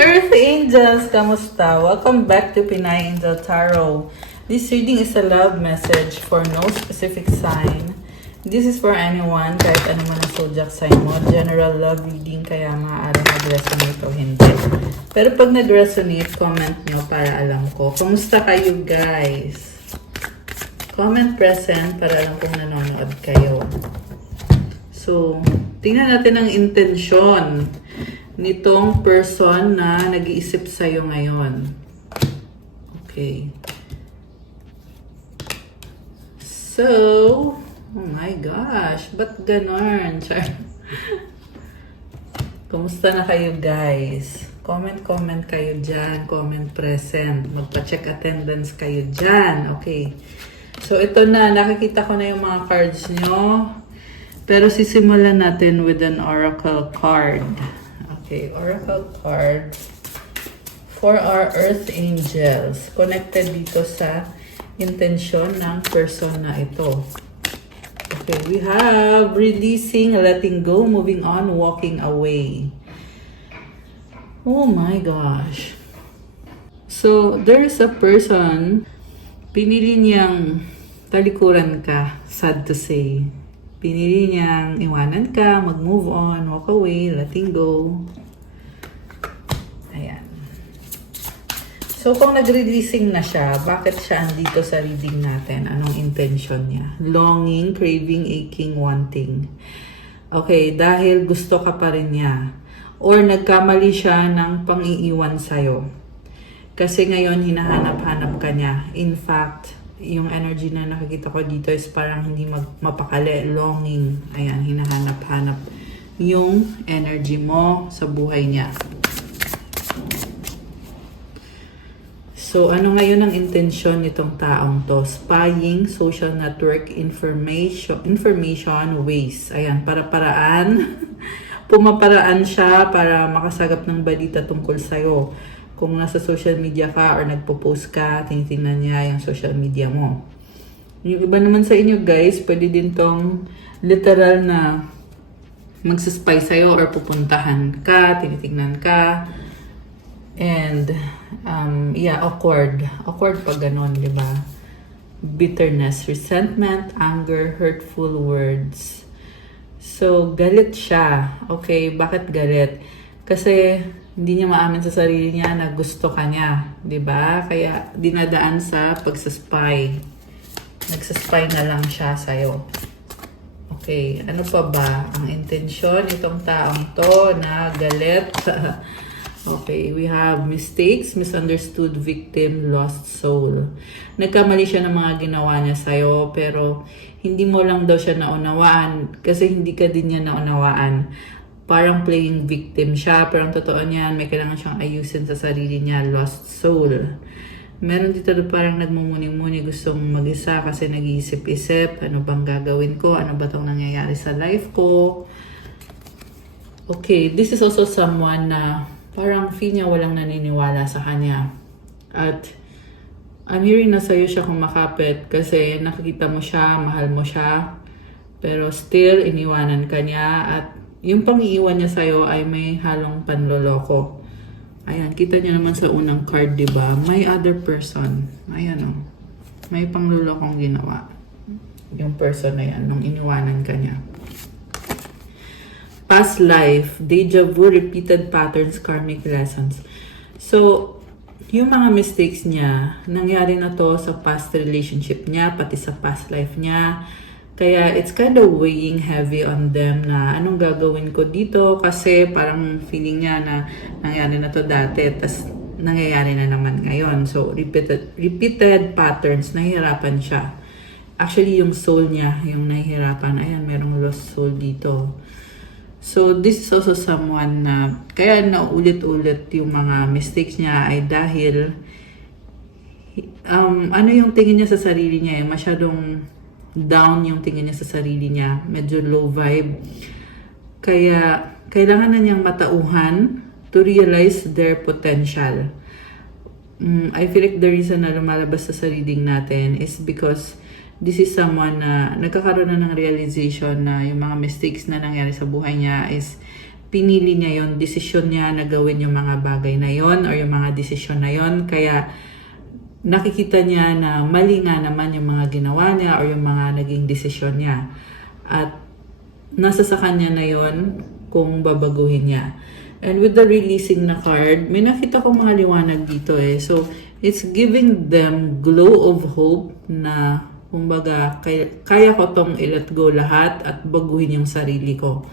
Earth Angels! Kamusta? Welcome back to Pinay Angel Tarot. This reading is a love message for no specific sign. This is for anyone, kahit ano man ang zodiac sign mo. General love reading, kaya maaaring mag-resonate o hindi. Pero pag nag-resonate, comment nyo para alam ko. Kamusta kayo, guys? Comment present para alam kung nanonood kayo. So, tingnan natin ang intensyon nitong person na nag-iisip sa'yo ngayon. Okay. So, oh my gosh, ba't ganon? Kumusta na kayo, guys? Comment kayo dyan. Comment present. Magpa-check attendance kayo dyan. Okay. So, ito na. Nakikita ko na yung mga cards nyo. Pero sisimulan natin with an oracle card. Okay, oracle card for our earth angels. Connected dito sa intensyon ng person na ito. Okay, we have releasing, letting go, moving on, walking away. Oh my gosh. So, there is a person, pinili niyang talikuran ka, sad to say. Pinili niyang iwanan ka, mag-move on, walk away, letting go. Ayan. So, kung nag-releasing na siya, bakit siya andito sa reading natin? Anong intention niya? Longing, craving, aching, wanting. Okay, dahil gusto ka pa rin niya. Or nagkamali siya ng pang-iiwan sa'yo. Kasi ngayon, hinahanap-hanap ka niya. In fact, yung energy na nakikita ko dito is parang hindi mapakali, longing. Ayan, hinahanap-hanap yung energy mo sa buhay niya. So, ano ngayon ang intensyon nitong taong to? Spying, social network, information waste. Ayan, para-paraan. Pumaparaan siya para makasagap ng balita tungkol sa'yo. Kung nasa social media ka or nagpo-post ka, tinitingnan niya yung social media mo. Yung iba naman sa inyo, guys, pwede din tong literal na magsaspy sa'yo or pupuntahan ka, tinitingnan ka. And, yeah, awkward. Awkward pag ganon, di ba? Bitterness, resentment, anger, hurtful words. So, galit siya. Okay, bakit galit? Kasi hindi niya maamin sa sarili niya na gusto ka niya, 'di ba? Kaya dinadaan sa pagsaspy. Nagsaspy na lang siya sa iyo. Okay, ano pa ba ang intensyon nitong taong to na galit? Okay, we have mistakes, misunderstood, victim, lost soul. Nagkamali siya ng mga ginawa niya sa'yo, pero hindi mo lang daw siya naunawaan kasi hindi ka din niya naunawaan. Parang playing victim siya, pero ang totoo niyan, may kailangan siyang ayusin sa sarili niya, lost soul. Meron dito parang nagmumuni-muni, gustong mag-isa kasi nag-iisip-isip, ano bang gagawin ko, ano ba itong nangyayari sa life ko. Okay, this is also someone na parang feel niya walang naniniwala sa kanya. At I'm hearing na sa'yo siya kumakapit kasi nakikita mo siya, mahal mo siya, pero still iniwanan ka niya at yung pang-iiwan niya sa'yo ay may halong panloloko. Ayan, kita niyo naman sa unang card, di ba? May other person. Ayan o. May panglolokong ginawa. Yung person na yan, nung iniwanan ka niya. Past life, deja vu, repeated patterns, karmic lessons. So, yung mga mistakes niya, nangyari na to sa past relationship niya, pati sa past life niya. Kaya it's kind of weighing heavy on them na anong gagawin ko dito kasi parang feeling niya na nangyari na to dati tas nangyayari na naman ngayon. So repeated patterns, nahihirapan siya. Actually yung soul niya, yung nahihirapan, ayan merong lost soul dito. So this is also someone na kaya naulit-ulit yung mga mistakes niya ay dahil ano yung tingin niya sa sarili niya masyadong down yung tingin niya sa sarili niya. Medyo low vibe. Kaya, kailangan na niyang matauhan to realize their potential. I feel like the reason na lumalabas sa reading natin is because this is someone na nagkakaroon na ng realization na yung mga mistakes na nangyari sa buhay niya is pinili niya yon, desisyon niya na gawin yung mga bagay na yon or yung mga desisyon na yon. Kaya nakikita niya na mali nga naman yung mga ginawa niya or yung mga naging desisyon niya. At nasa sa kanya na yon kung babaguhin niya. And with the releasing na card, may nakita ko mga liwanag dito eh. So, it's giving them glow of hope na kumbaga, kaya ko tong i-let go lahat at baguhin yung sarili ko.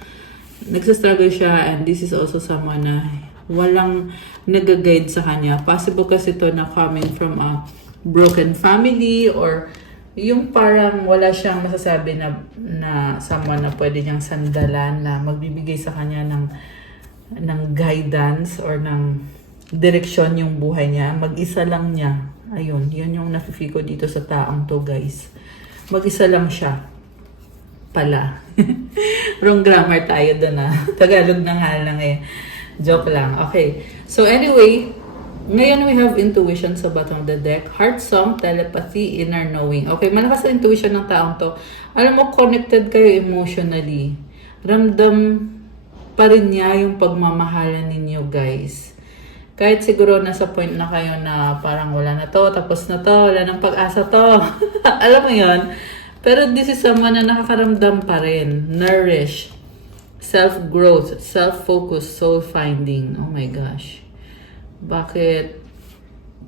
Nagsastruggle siya, and this is also someone na walang nag-guide sa kanya. Possible kasi ito na coming from a broken family or yung parang wala siyang masasabi na someone na pwede niyang sandalan na magbibigay sa kanya ng guidance or ng direksyon yung buhay niya. Mag-isa lang niya. Ayun, yun yung nafe-feel ko dito sa taong to, guys. Mag-isa lang siya. Pala. Wrong grammar tayo doon Tagalog na nga lang eh. Joke lang. Okay. So anyway, ngayon we have intuition sa bottom of the deck. Heart song, telepathy, inner knowing. Okay, malakas ang intuition ng taong to. Alam mo, connected kayo emotionally. Ramdam pa rin niya yung pagmamahalan ninyo, guys. Kahit siguro nasa point na kayo na parang wala na to, tapos na to, wala nang pag-asa to. Alam mo yon. Pero this is someone na nakakaramdam pa rin. Nourish. Self-growth. Self-focus. Soul-finding. Oh my gosh. Bakit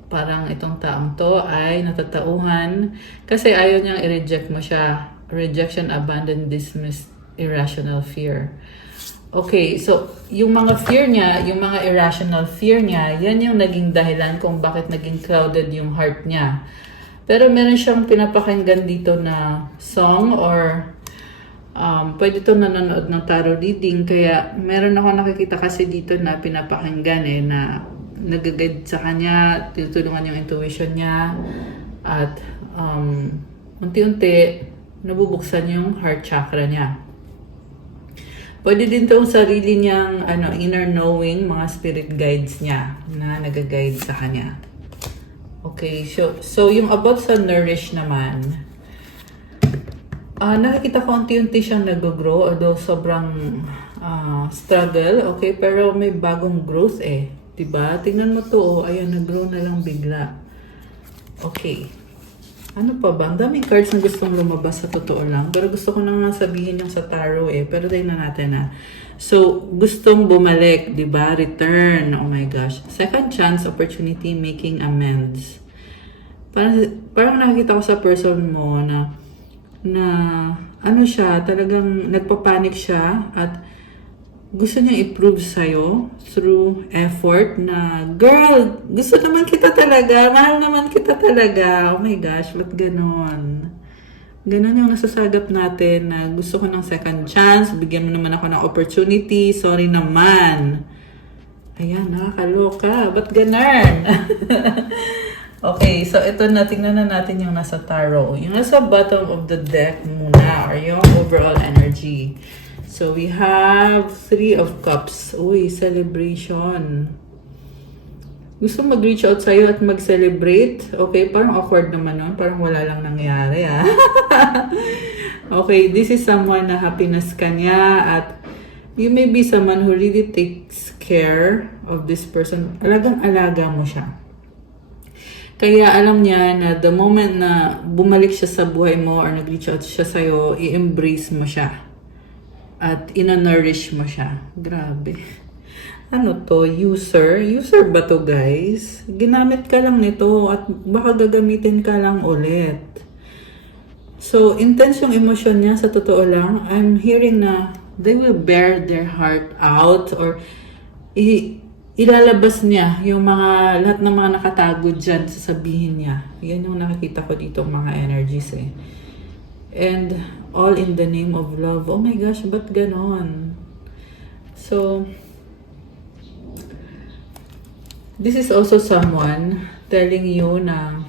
parang itong taong to ay natatauhan? Kasi ayaw niyang i-reject mo siya. Rejection, abandon, dismiss, irrational fear. Okay, so yung mga fear niya, yung mga irrational fear niya, yan yung naging dahilan kung bakit naging clouded yung heart niya. Pero meron siyang pinapakinggan dito na song or pwede ito nanonood ng tarot reading. Kaya meron ako nakikita kasi dito na pinapakinggan na nag-guide sa kanya, tinutulungan yung intuition niya at unti-unti nabubuksan yung heart chakra niya. Pwede din itong sarili niyang inner knowing, mga spirit guides niya na nag-guide sa kanya. Okay, so yung about sa nourish naman, nakikita ko unti-unti siyang nag-grow, although sobrang struggle, okay, pero may bagong growth diba? Tingnan mo to, ayan, nag-grow na lang bigla. Okay. Ano pa ba? Ang daming cards na gustong lumabas sa totoo lang. Pero gusto ko na nga sabihin yung sa tarot Pero tingnan natin So, gustong bumalik, di ba? Return. Oh my gosh. Second chance, opportunity, making amends. Parang nakikita ko sa person mo na ano siya, talagang nagpapanik siya at gusto niya i-prove sa'yo through effort na, girl, gusto naman kita talaga, mahal naman kita talaga. Oh my gosh, ba't ganon? Ganon yung nasasagap natin na gusto ko ng second chance, bigyan mo naman ako ng opportunity, sorry naman. Ayan, nakakaloka, ba't ganon? Okay, so ito na, tingnan na natin yung nasa tarot. Yung nasa bottom of the deck muna, or yung overall energy. So, we have 3 of Cups. Uy, celebration. Gusto mag-reach out sa'yo at mag-celebrate. Okay, parang awkward naman nun. Parang wala lang nangyari, Okay, this is someone na happiness ka niya at you may be someone who really takes care of this person. Alagang-alaga mo siya. Kaya alam niya na the moment na bumalik siya sa buhay mo or nag-reach out siya sa'yo, i-embrace mo siya. At ina-nourish mo siya. Grabe. Ano to? User? User ba to, guys? Ginamit ka lang nito at baka gagamitin ka lang ulit. So, intense yung emosyon niya sa totoo lang. I'm hearing na they will bear their heart out or ilalabas niya yung lahat ng mga nakatago dyan, sasabihin niya. Yan yung nakikita ko dito, mga energies And all in the name of love. Oh my gosh, ba't ganon? So, this is also someone telling you na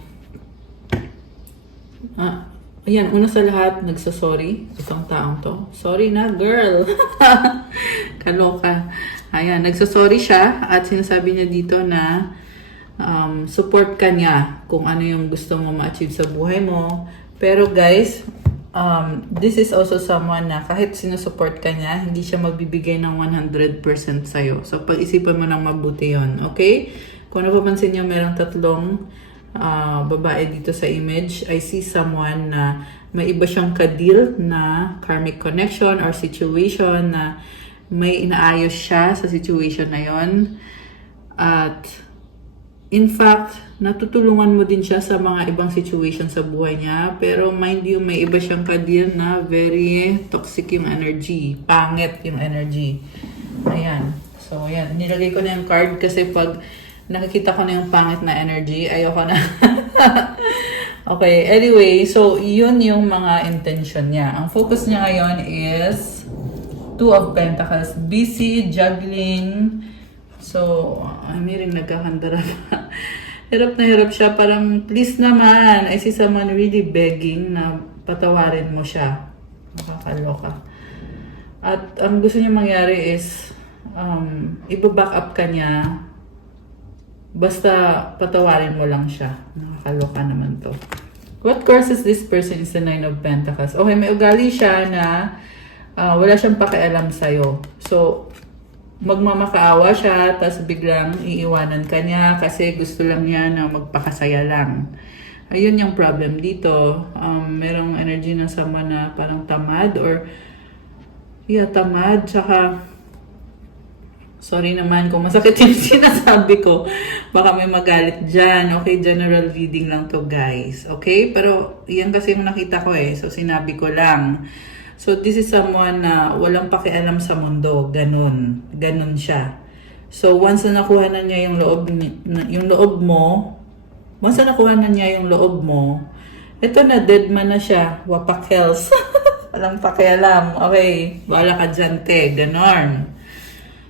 ayan, una sa lahat, nagsasorry itong taong to. Sorry na, girl. Kaloka. Ayan, nagsasorry siya at sinasabi niya dito na support ka niya kung ano yung gusto mo ma-achieve sa buhay mo. Pero guys, this is also someone na kahit sinusupport ka niya, hindi siya magbibigay ng 100% sa'yo. So, pag-isipan mo ng mabuti yon, okay? Kung napapansin niyo, merong tatlong babae dito sa image. I see someone na may iba siyang kadil na karmic connection or situation na may inaayos siya sa situation na yon. At in fact, natutulungan mo din siya sa mga ibang situation sa buhay niya. Pero mind you, may iba siyang kadil na very toxic yung energy. Pangit yung energy. Ayan. So, ayan. Nilagay ko na yung card kasi pag nakikita ko na yung pangit na energy, ayoko na. Okay, anyway. So, yun yung mga intention niya. Ang focus niya ngayon is Two of Pentacles. Busy, juggling. So, may rin nagkakandara pa. Hirap na hirap siya. Parang, please naman. I see someone really begging na patawarin mo siya. Nakakaloka. At ang gusto niya mangyari is, iba-back up ka niya. Basta patawarin mo lang siya. Nakakaloka naman to. What causes this person is the Nine of Pentacles. Okay, may ugali siya na wala siyang pakialam sa'yo. So, magmamakaawa siya, tapos biglang iiwanan ka niya kasi gusto lang niya na magpakasaya lang. Ayun yung problem dito. Merong energy ng sama na parang tamad or tamad. Tsaka, sorry naman kung masakit yung sinasabi ko. Baka may magalit dyan. Okay, general reading lang to guys. Okay? Pero yan kasi yung nakita ko eh. So, sinabi ko lang. So, this is someone na walang pakialam sa mundo. Ganun. Ganun siya. So, once na nakuha na niya yung loob mo, once na nakuha na niya yung loob mo, eto na, dead man na siya. Wapakels. Walang pakialam. Okay. Wala ka dyan, te. Ganon.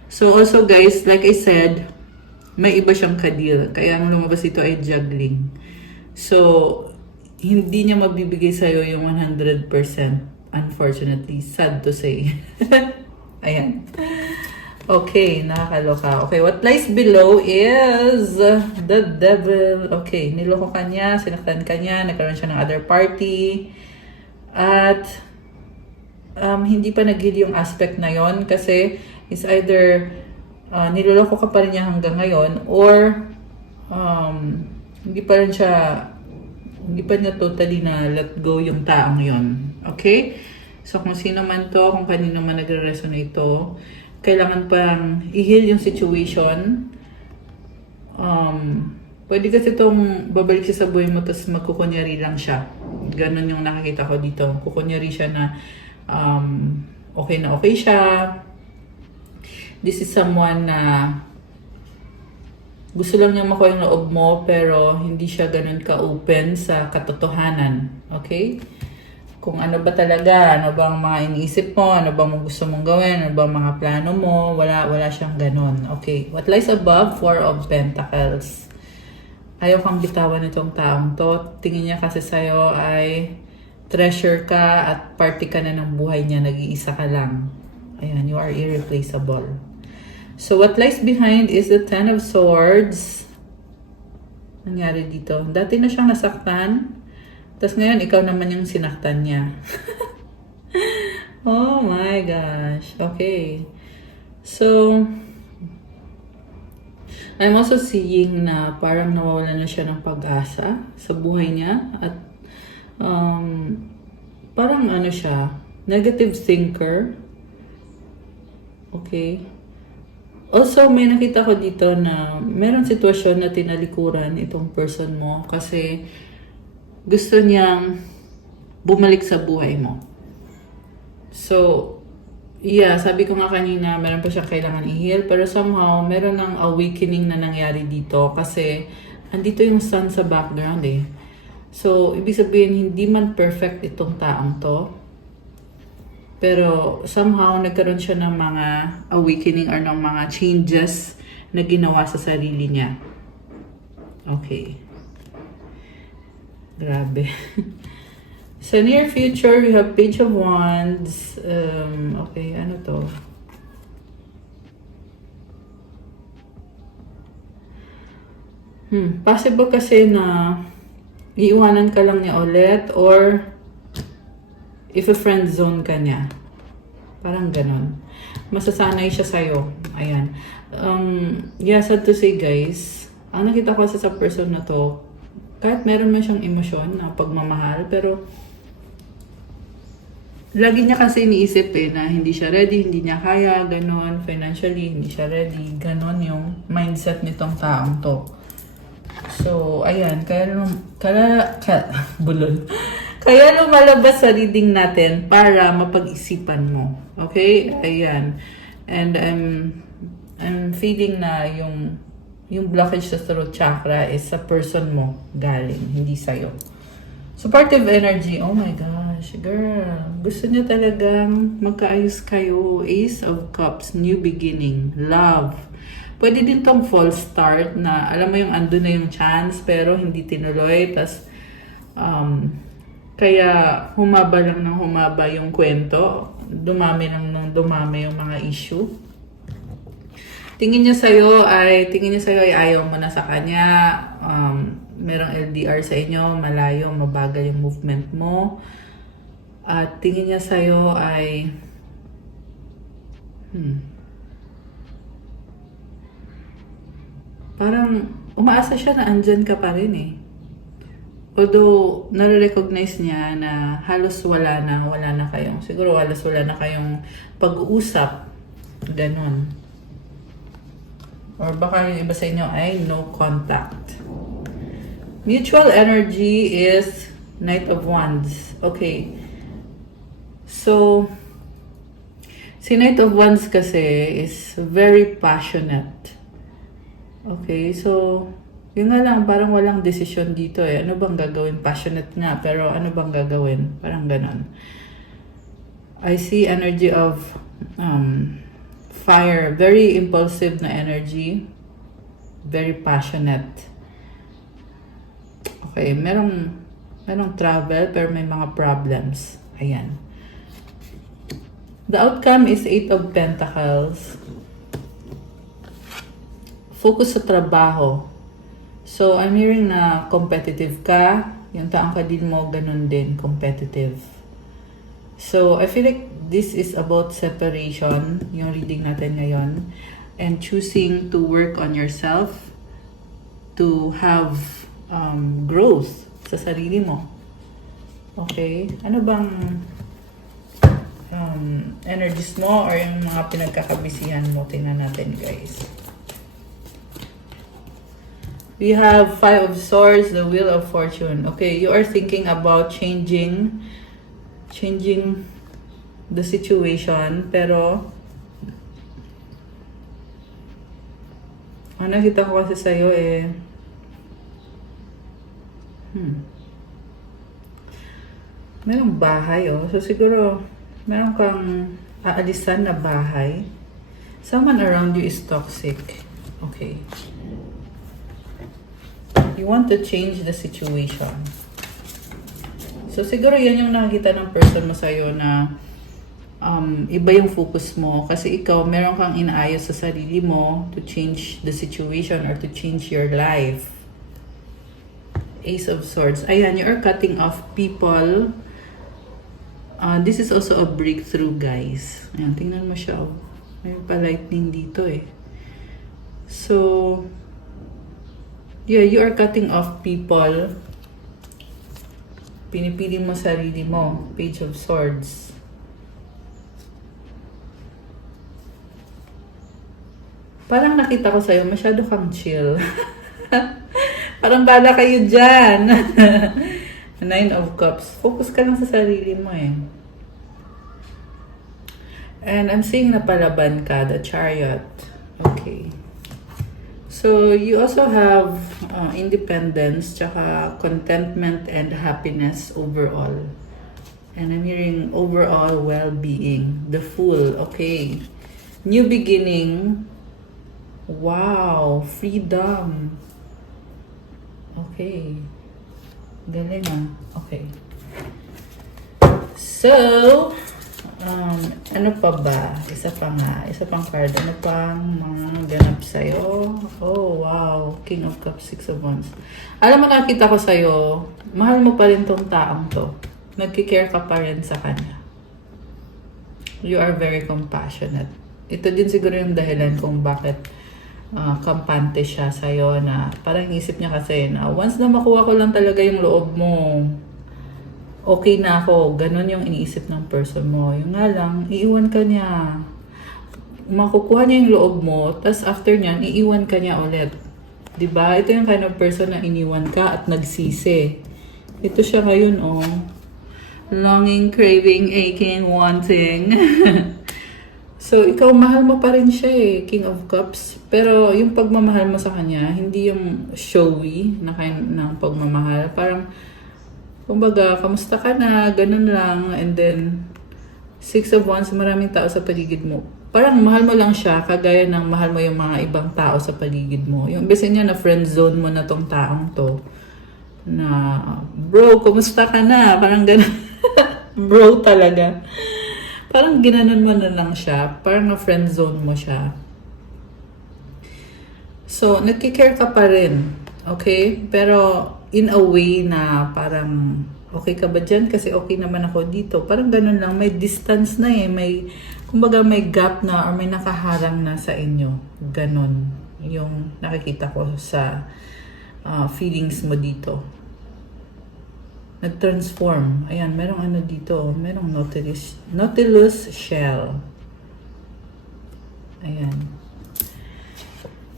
So, also guys, like I said, may iba siyang kadil. Kaya ang lumabas ito ay juggling. So, hindi niya mabibigay sa'yo yung 100%. Unfortunately, sad to say. Ayan. Okay, nakakaloka. Okay, what lies below is the devil. Okay, niloko ka niya, sinaktan ka niya, nagkaroon siya ng other party. At hindi pa nag-heal yung aspect na yon kasi is either niloloko ka pa rin niya hanggang ngayon or hindi pa niya totally na let go yung taong yon. Okay? So, kung sino man to, kung kanino man nagre-resonate ito, kailangan pang i-heal yung situation. Pwede kasi itong babalik siya sa buhay mo tapos magkukunyari lang siya. Ganon yung nakakita ko dito. Kukunyari siya na okay na okay siya. This is someone na gusto lang niya makuha yung loob mo pero hindi siya ganun ka-open sa katotohanan. Okay? Kung ano ba talaga, ano bang mga iniisip mo, ano bang gusto mong gawin, ano bang mga plano mo, wala siyang ganun. Okay, what lies above? Four of Pentacles. Ayaw kang bitawan itong taong to. Tingin niya kasi sa'yo ay treasure ka at party ka na ng buhay niya, nag-iisa ka lang. Ayan, you are irreplaceable. So what lies behind is the Ten of Swords. Nangyari dito. Dati na siyang nasaktan. Tapos ngayon, ikaw naman yung sinaktan niya. Oh my gosh. Okay. So, I'm also seeing na parang nawawalan na siya ng pag-asa sa buhay niya. At parang ano siya, negative thinker. Okay. Also, may nakita ko dito na meron sitwasyon na tinalikuran itong person mo kasi gusto niyang bumalik sa buhay mo. So, sabi ko nga kanina, meron pa siya kailangan i-heal, pero somehow, meron ng awakening na nangyari dito kasi andito yung sun sa background eh. So, ibig sabihin, hindi man perfect itong taong to, pero somehow, nagkaroon siya ng mga awakening or ng mga changes na ginawa sa sarili niya. Okay. Grabe. Sa near future, we have Page of Wands. Okay, ano to? Possible kasi na iiwanan ka lang niya ulit or if a friend zone ka niya. Parang ganon. Masasanay siya sa'yo. Ayan. Yeah, sad to say guys, ang nakita ko sa person na to, kahit meron man siyang emosyon na pagmamahal, pero lagi niya kasi iniisip na hindi siya ready, hindi niya kaya, ganon, financially, hindi siya ready, ganon yung mindset nitong taong to. So, ayan, bulol. Kaya lumalabas sa reading natin para mapag-isipan mo. Okay? Ayan. And I'm feeling na yung blockage sa throat chakra is sa person mo galing, hindi sa'yo. Supportive energy. Oh my gosh, girl. Gusto niya talagang magkaayos kayo. Ace of Cups, new beginning, love. Pwede din tong false start na alam mo yung ando na yung chance pero hindi tinuloy. Tas, kaya humaba lang ng humaba yung kwento. Dumami lang ng dumami yung mga issue. Tingin niya sa'yo ay ayaw mo na sa kanya. Merong LDR sa inyo, malayo, mabagal yung movement mo. At tingin niya sa'yo ay parang umaasa siya na andyan ka pa rin eh. Although, nare-recognize niya na halos wala na kayong, siguro halos wala na kayong pag-uusap. Ganon. Or baka yung iba sa inyo ay no contact. Mutual energy is Knight of Wands. Okay. So, si Knight of Wands kasi is very passionate. Okay, so yun nga lang, parang walang desisyon dito eh. Ano bang gagawin? Passionate nga, pero ano bang gagawin? Parang ganon. I see energy of fire. Very impulsive na energy. Very passionate. Okay, merong travel, pero may mga problems. Ayan. The outcome is 8 of Pentacles. Focus sa trabaho. So, I'm hearing na competitive ka. Yung taong kadil mo, ganun din, competitive. So, I feel like this is about separation, yung reading natin ngayon. And choosing to work on yourself to have growth sa sarili mo. Okay? Ano bang energies mo or yung mga pinagkakabisihan mo? Tingnan natin, guys. We have 5 of Swords, the Wheel of Fortune. Okay, you are thinking about changing the situation, pero ang nakita ko kasi sa'yo merong bahay So siguro, meron kang aalisan na bahay. Someone around you is toxic. Okay. You want to change the situation. So, siguro yan yung nakikita ng person mo sa'yo na iba yung focus mo. Kasi ikaw, meron kang inaayos sa sarili mo to change the situation or to change your life. Ace of Swords. Ayan, you are cutting off people. This is also a breakthrough, guys. Ayan, tingnan mo siya. May pa-lightning dito eh. So, yeah, you are cutting off people. Pinipili mo sarili mo. Page of Swords. Parang nakita ko sa'yo, masyado kang chill. Parang bala kayo dyan. 9 of Cups. Focus ka lang sa sarili mo eh. And I'm seeing na palaban ka, the Chariot. Okay. So, you also have independence, tsaka contentment and happiness overall. And I'm hearing overall well-being. The Fool, okay. New beginning. Wow, freedom. Okay. Galing Okay. So, ano pa ba? Isa pang card. Ano pang mga ganap sa'yo? Oh, wow. King of Cups, 6 of Wands. Alam mo, nakita ko sa'yo, mahal mo pa rin tong taong to. nagkikare ka pa rin sa kanya. You are very compassionate. Ito din siguro yung dahilan kung bakit kampante siya sa'yo, na parang isip niya kasi na once na makuha ko lang talaga yung loob mo, okay na ako. Ganon yung iniisip ng person mo. Yung nga lang, iiwan ka niya. Makukuha niya yung loob mo, tas after niyan, iiwan ka niya ulit. Diba? Ito yung kind of person na iniwan ka at nagsisi. Ito siya ngayon, oh. Longing, craving, aching, wanting. So, ikaw, mahal mo pa rin siya eh, King of Cups. Pero yung pagmamahal mo sa kanya, hindi yung showy na kind ng pagmamahal. Parang, kumbaga, kamusta ka na, ganun lang. And then, 6 of Wands, maraming tao sa paligid mo. Parang mahal mo lang siya, kagaya ng mahal mo yung mga ibang tao sa paligid mo. Yung besa niya na friend zone mo na tong taong to. Na, bro, kumusta ka na? Parang ganun. Bro talaga. Parang ginanon mo na lang siya. Parang na-friend zone mo siya. So, nagkikare ka pa rin. Okay? Pero, in a way na parang, okay ka ba dyan? Kasi okay naman ako dito. Parang ganun lang. May distance na eh. May, kumbaga may gap na or may nakaharang na sa inyo. Ganun. Yung nakikita ko sa feelings mo dito. Nag-transform. Ayan, merong ano dito. Merong Nautilus shell. Ayan.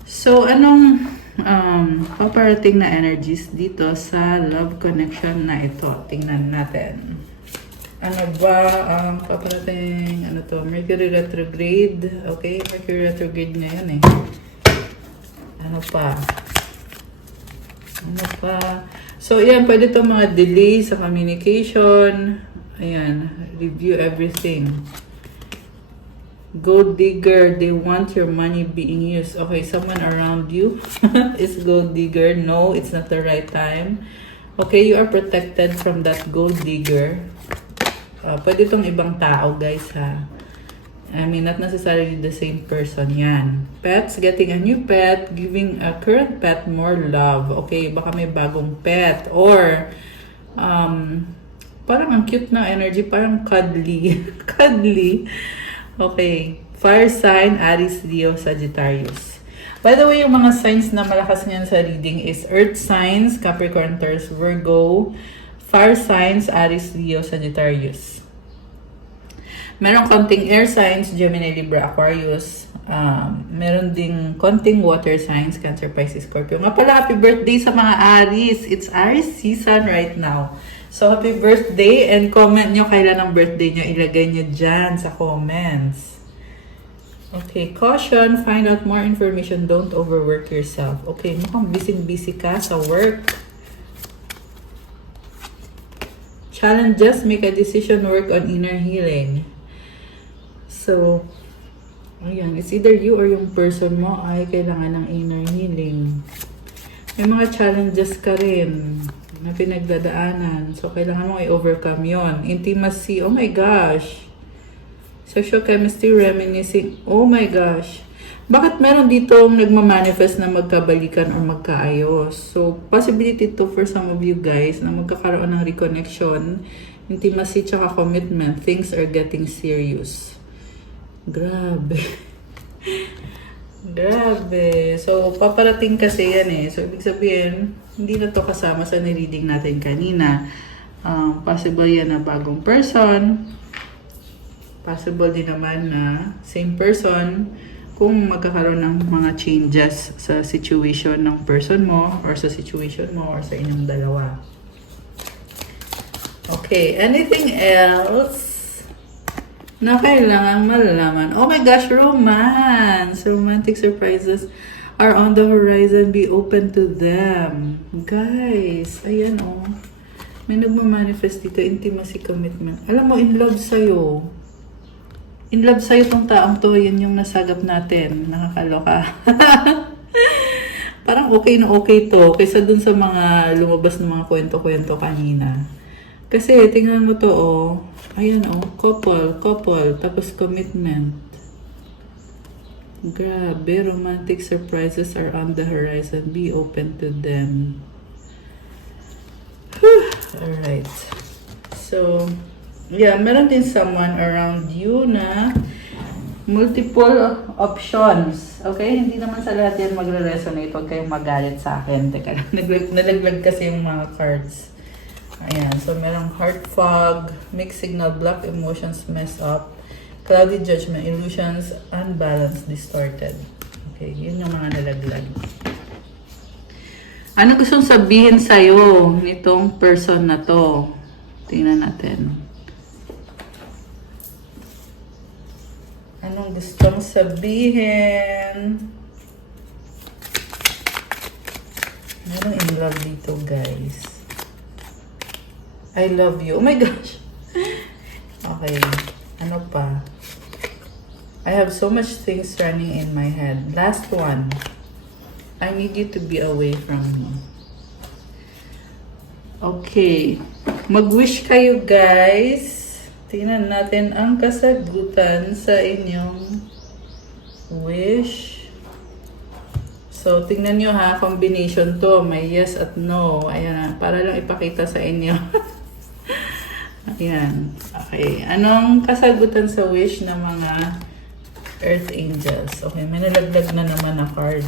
So, anong paparating na energies dito sa love connection na ito? Tingnan natin. Ano ba ang paparating? Ano to? Mercury retrograde. Okay, Mercury retrograde ngayon eh. Ano pa? Ano pa? So, yan, pwede ito mga delay sa communication. Ayan, review everything. Gold digger, they want your money being used. Okay, someone around you is gold digger. No, it's not the right time. Okay, you are protected from that gold digger. Pwede itong ibang tao, guys, ha. I mean, not necessarily the same person yan. Pets, getting a new pet, giving a current pet more love. Okay, baka may bagong pet. Or, parang ang cute na energy, parang cuddly. Cuddly. Okay, fire sign, Aries, Leo, Sagittarius. By the way, yung mga signs na malakas niyan sa reading is Earth signs, Capricorn, Taurus, Virgo, fire signs, Aries, Leo, Sagittarius. Meron konting air signs, Gemini, Libra, Aquarius. Meron ding konting water signs, Cancer, Pisces, Scorpio. Nga pala, happy birthday sa mga Aries. It's Aries season right now. So, happy birthday and comment nyo kailan ang birthday nyo. Ilagay nyo dyan sa comments. Okay, caution. Find out more information. Don't overwork yourself. Okay, mukhang busy-busy ka sa work. Challenges. Make a decision. Work on inner healing. So, ayan, it's either you or yung person mo ay kailangan ng inner healing. May mga challenges ka rin na pinagdadaanan. So, kailangan mo i-overcome yon. Intimacy, oh my gosh. Sexual chemistry, reminiscing, oh my gosh. Bakit meron ditong nagmamanifest na magkabalikan or magkaayos? So, possibility to for some of you guys na magkakaroon ng reconnection, intimacy, tsaka commitment. Things are getting serious. Grabe. Grabe. So, paparating kasi yan eh. So, ibig sabihin, hindi na to kasama sa nireading natin kanina. Possible yan na bagong person. Possible din naman na same person kung magkakaroon ng mga changes sa situation ng person mo or sa situation mo or sa inyong dalawa. Okay. Anything else na kailangan malalaman? Oh my gosh, romance! Romantic surprises are on the horizon. Be open to them. Guys, ayan oh. May nagmamanifest dito, intimacy, commitment. Alam mo, in love sa'yo. In love sa'yo tong taong to. Yan yung nasagap natin. Nakakaloka. Parang okay na okay to. Kaysa dun sa mga lumabas ng mga kwento-kwento kanina. Kasi, tingnan mo to, oh. Ayan, oh. Couple, tapos commitment. Grabe, romantic surprises are on the horizon. Be open to them. Alright. So, So, yeah, meron din someone around you na multiple options. Okay? Hindi naman sa lahat yan magre-resonate. Huwag kayong magalit sa akin. Teka lang, nalaglag kasi yung mga cards. Ayan. So, merong heart fog, mixed signal, block emotions, mess up, cloudy judgment, illusions, unbalanced, distorted. Okay. Yun yung mga nalaglag. Ano gustong sabihin sa'yo nitong person na to? Tingnan natin. Anong gustong sabihin? Merong in love dito, guys. I love you. Oh my gosh. Okay. Ano pa? I have so much things running in my head. Last one. I need you to be away from me. Okay. Mag-wish kayo, guys. Tingnan natin ang kasagutan sa inyong wish. So, tingnan nyo ha, combination to. May yes at no. Ayan na, para lang ipakita sa inyo. Ayan. Okay. Anong kasagutan sa wish ng mga Earth Angels? Okay, may nalaglag na naman na card.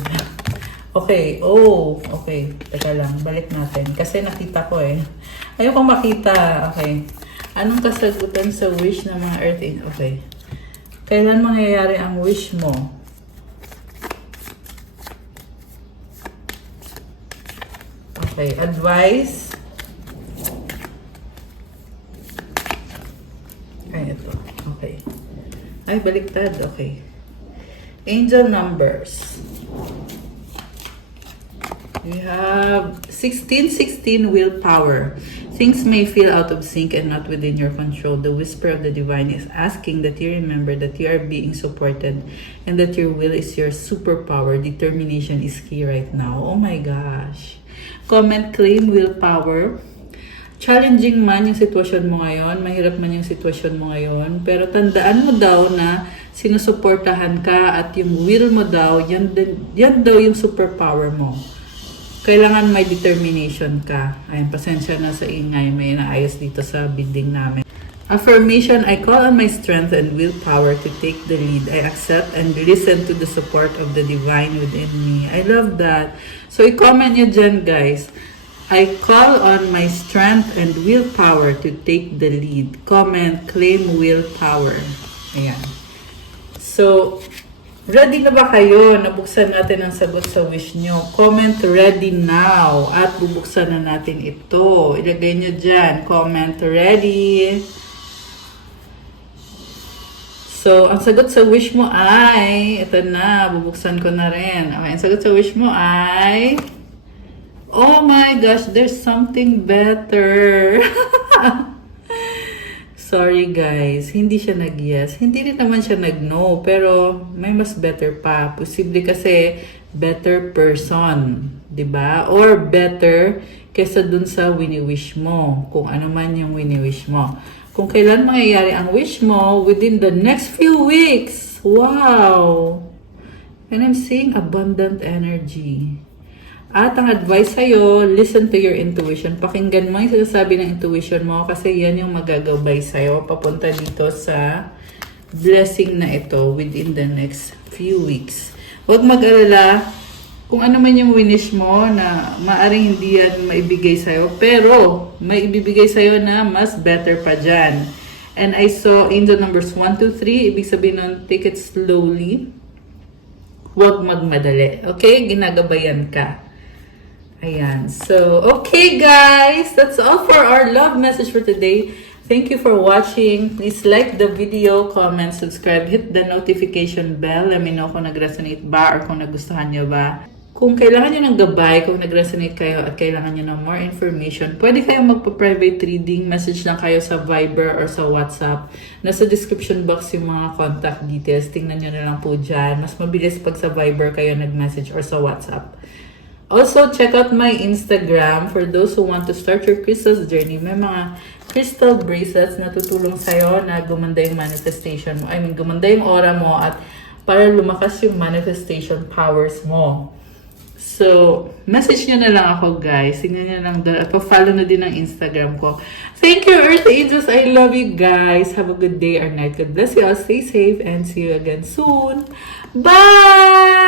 Okay. Oh, okay. Teka lang, balik natin. Kasi nakita ko eh. Ayoko makita. Okay. Anong kasagutan sa wish ng mga Earth Angels? Okay. Kailan mangyayari ang wish mo? Okay. Advice. Ay, ito. Okay. Ay, baliktad. Okay. Angel numbers. We have 1616 willpower. Things may feel out of sync and not within your control. The whisper of the divine is asking that you remember that you are being supported and that your will is your superpower. Determination is key right now. Oh my gosh. Comment, claim willpower. Challenging man yung sitwasyon mo ngayon, mahirap man yung sitwasyon mo ngayon, pero tandaan mo daw na sinusuportahan ka at yung will mo daw, yan daw yung superpower mo. Kailangan may determination ka. Ayun, pasensya na sa ingay. May naayos dito sa building namin. Affirmation, I call on my strength and willpower to take the lead. I accept and listen to the support of the divine within me. I love that. So, i-comment nyo dyan, guys. I call on my strength and willpower to take the lead. Comment, claim willpower. Ayan. So, ready na ba kayo? Nabuksan natin ang sagot sa wish nyo. Comment ready now. At bubuksan na natin ito. Ilagay nyo dyan. Comment ready. So, ang sagot sa wish mo ay, ito na, bubuksan ko na rin. Okay, ang sagot sa wish mo ay, oh my gosh, there's something better. Sorry guys, hindi siya nag-yes. Hindi rin naman siya nag-no, pero may mas better pa. Posible kasi better person, 'di ba? Or better kaysa dun sa wini-wish mo, kung ano man yung wini-wish mo. Kung kailan mangyayari ang wish mo within the next few weeks. Wow! And I'm seeing abundant energy. At ang advice sa'yo, listen to your intuition. Pakinggan mo yung sinasabi ng intuition mo kasi yan yung magagabay sa'yo papunta dito sa blessing na ito within the next few weeks. Huwag mag-alala kung ano man yung winish mo na maaring hindi yan maibigay sa'yo, pero may ibibigay sa'yo na mas better pa dyan. And I saw angel numbers 1, 2, 3. Ibig sabihin nun, take it slowly. Huwag magmadali. Okay? Ginagabayan ka. Ayan. So, okay guys. That's all for our love message for today. Thank you for watching. Please like the video, comment, subscribe, hit the notification bell. Let me know kung nag-resonate ba or kung nagustuhan nyo ba. Kung kailangan nyo ng gabay, kung nag-resonate kayo at kailangan nyo ng more information, pwede kayo magpa-private reading. Message lang kayo sa Viber or sa WhatsApp. Nasa description box yung mga contact details. Tingnan nyo na lang po dyan. Mas mabilis pag sa Viber kayo nag-message or sa WhatsApp. Also, check out my Instagram for those who want to start your crystals journey. May mga crystal bracelets na tutulong sa'yo na gumanda yung manifestation mo. I mean, gumanda yung aura mo at para lumakas yung manifestation powers mo. So, message nyo na lang ako, guys. Tingnan nyo lang doon. At pa-follow na din ang Instagram ko. Thank you, Earth Angels. I love you, guys. Have a good day or night. God bless you all. Stay safe and see you again soon. Bye!